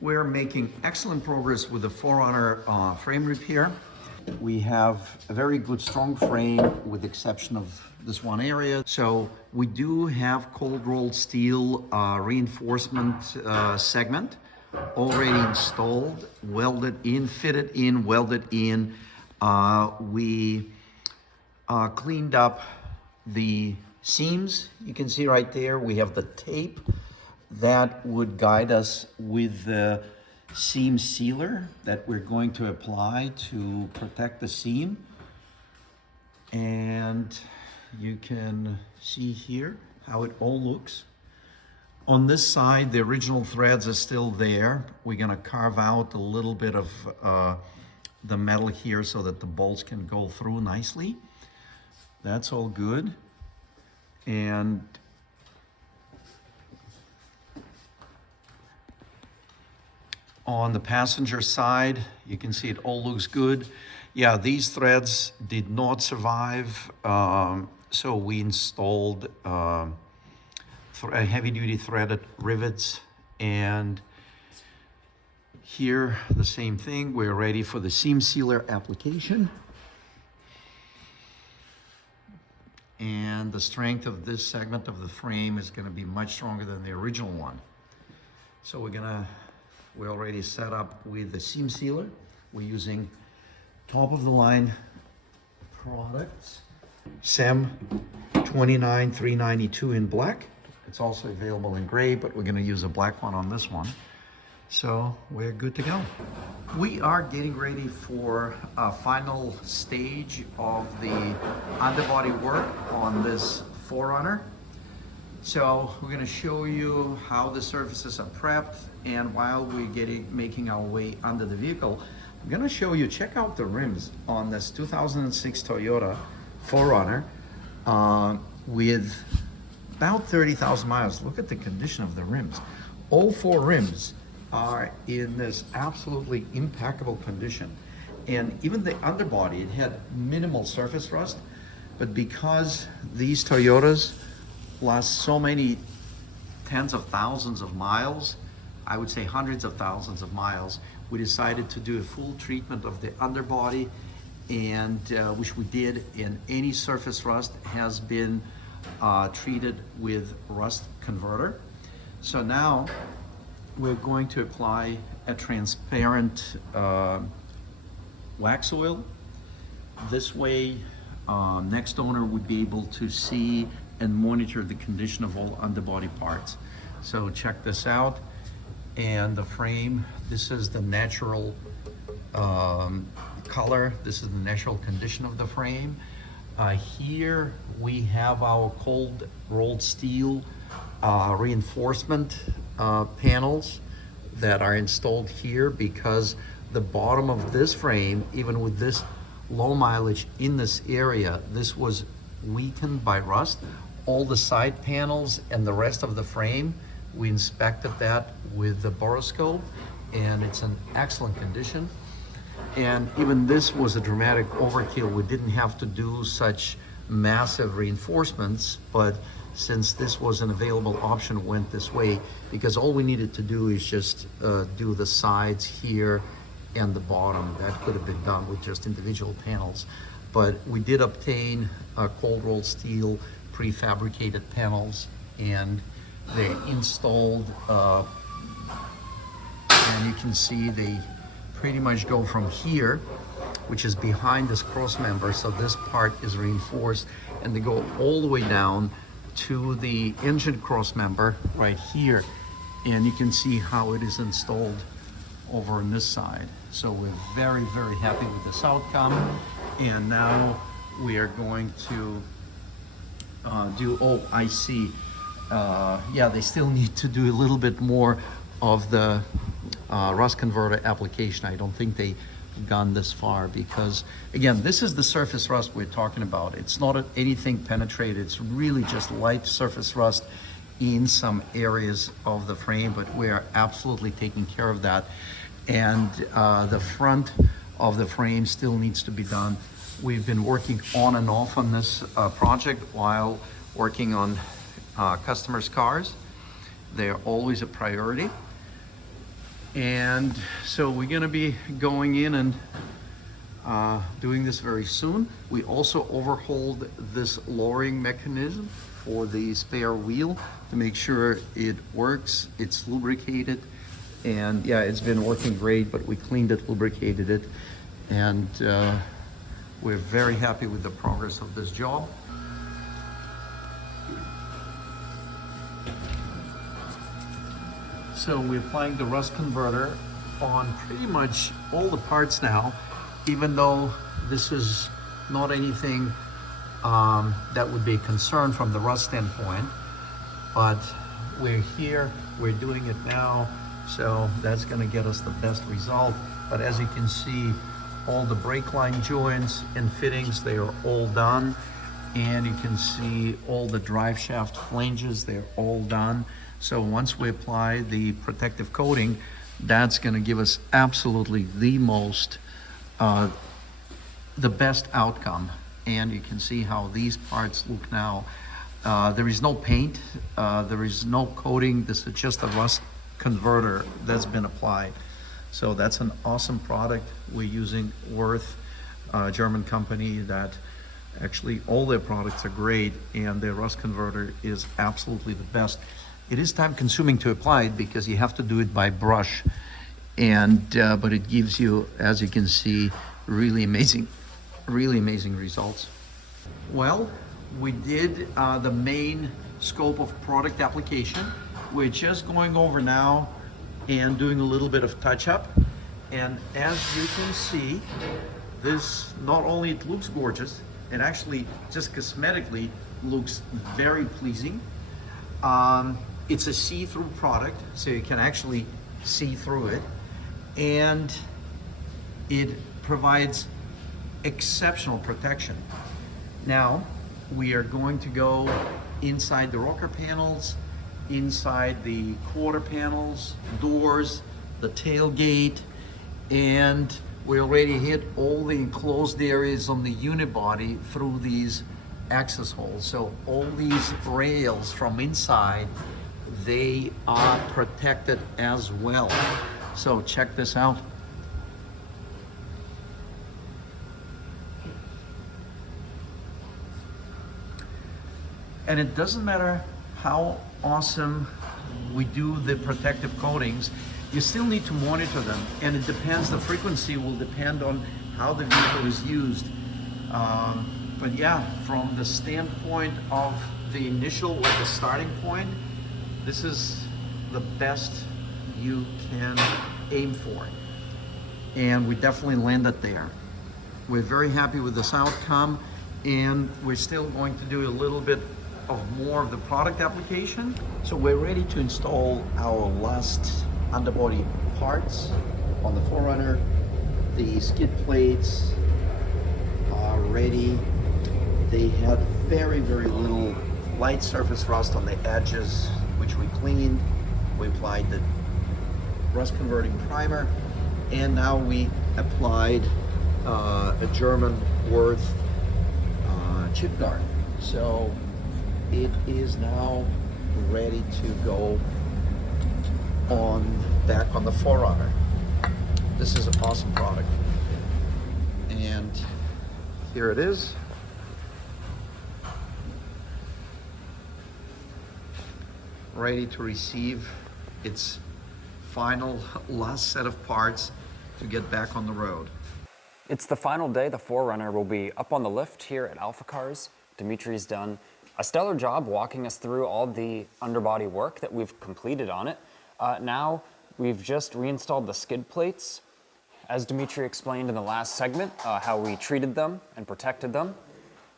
We're making excellent progress with the 4Runner frame repair. We have a very good strong frame with the exception of this one area. So we do have cold rolled steel reinforcement segment already installed, welded in, fitted in, welded in. We cleaned up the seams. You can see right there, we have the tape that would guide us with the seam sealer that we're going to apply to protect the seam. And you can see here how it all looks. On this side, the original threads are still there. We're gonna carve out a little bit of the metal here so that the bolts can go through nicely. That's all good. And on the passenger side, you can see it all looks good. Yeah, these threads did not survive, so we installed heavy-duty threaded rivets, and here the same thing. We're ready for the seam sealer application. And the strength of this segment of the frame is going to be much stronger than the original one. So we're already set up with the seam sealer. We're using top of the line products. SEM 29392 in black. It's also available in gray, but we're going to use a black one on this one. So we're good to go. We are getting ready for a final stage of the underbody work on this 4Runner. So we're going to show you how the surfaces are prepped, and while we're making our way under the vehicle, I'm going to show you, check out the rims on this 2006 Toyota 4Runner with about 30,000 miles. Look at the condition of the rims. All four rims are in this absolutely impeccable condition. And even the underbody, it had minimal surface rust, but because these Toyotas last so many tens of thousands of miles, I would say hundreds of thousands of miles, we decided to do a full treatment of the underbody, and which we did, and any surface rust has been treated with rust converter. So now we're going to apply a transparent wax oil. This way, next owner would be able to see and monitor the condition of all underbody parts. So check this out. And the frame, this is the natural color. This is the natural condition of the frame. Here we have our cold rolled steel reinforcement panels that are installed here, because the bottom of this frame, even with this low mileage in this area, this was weakened by rust. All the side panels and the rest of the frame, we inspected that with the borescope, and it's in excellent condition. And even this was a dramatic overkill. We didn't have to do such massive reinforcements, but since this was an available option, went this way, because all we needed to do is just do the sides here and the bottom. That could have been done with just individual panels. But we did obtain cold rolled steel prefabricated panels, and they're installed, and you can see they pretty much go from here, which is behind this cross member, so this part is reinforced, and they go all the way down to the engine cross member right here, and you can see how it is installed over on this side. So we're very, very happy with this outcome, and now we are going to I see. Yeah, they still need to do a little bit more of the rust converter application. I don't think they've gone this far, because again, this is the surface rust we're talking about. It's not anything penetrated. It's really just light surface rust in some areas of the frame, but we are absolutely taking care of that. And the front of the frame still needs to be done. We've been working on and off on this project while working on customers' cars. They're always a priority. And so we're gonna be going in and doing this very soon. We also overhauled this lowering mechanism for the spare wheel to make sure it works, it's lubricated, and yeah, it's been working great, but we cleaned it, lubricated it, and we're very happy with the progress of this job. So we're applying the rust converter on pretty much all the parts now, even though this is not anything that would be a concern from the rust standpoint. But we're here, we're doing it now, so that's gonna get us the best result. But as you can see, all the brake line joints and fittings, they are all done. And you can see all the drive shaft flanges, they're all done. So once we apply the protective coating, that's gonna give us absolutely the most, the best outcome. And you can see how these parts look now. There is no paint, there is no coating, this is just a rust converter that's been applied. So that's an awesome product. We're using Worth, a German company that actually all their products are great, and their rust converter is absolutely the best. It is time consuming to apply it because you have to do it by brush, and but it gives you, as you can see, really amazing results. Well, we did the main scope of product application. We're just going over now and doing a little bit of touch-up, and as you can see, this, not only it looks gorgeous, it actually just cosmetically looks very pleasing. It's a see-through product, so you can actually see through it, and it provides exceptional protection. Now, we are going to go inside the rocker panels, inside the quarter panels, doors, the tailgate, and we already hit all the enclosed areas on the unibody through these access holes. So all these rails from inside, they are protected as well. So check this out. And it doesn't matter how awesome we do the protective coatings, you still need to monitor them, and it depends, the frequency will depend on how the vehicle is used. But yeah, from the standpoint of the initial, or the starting point, this is the best you can aim for. And we definitely landed there. We're very happy with this outcome, and we're still going to do a little bit of more of the product application. So we're ready to install our last underbody parts on the 4Runner. The skid plates are ready. They had very little light surface rust on the edges, which we cleaned. We applied the rust converting primer, and now we applied a German Worth chip guard. So it is now ready to go back on the 4Runner. This is an awesome product. And here it is. Ready to receive its final last set of parts to get back on the road. It's the final day. The 4Runner will be up on the lift here at AlphaCars. Dimitri's done a stellar job walking us through all the underbody work that we've completed on it. Now we've just reinstalled the skid plates. As Dimitri explained in the last segment, how we treated them and protected them.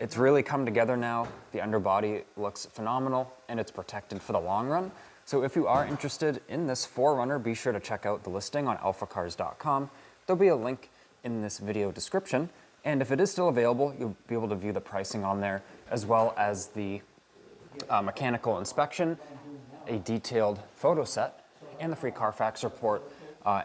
It's really come together now. The underbody looks phenomenal, and it's protected for the long run. So if you are interested in this 4Runner, be sure to check out the listing on alphacars.com. There'll be a link in this video description. And if it is still available, you'll be able to view the pricing on there, as well as the mechanical inspection, a detailed photo set, and the free Carfax report,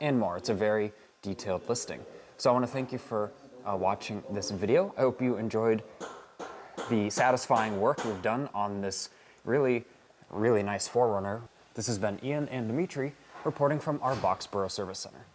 and more. It's a very detailed listing. So I want to thank you for watching this video. I hope you enjoyed the satisfying work we've done on this really nice 4Runner. This has been Ian and Dimitri reporting from our Boxborough Service Center.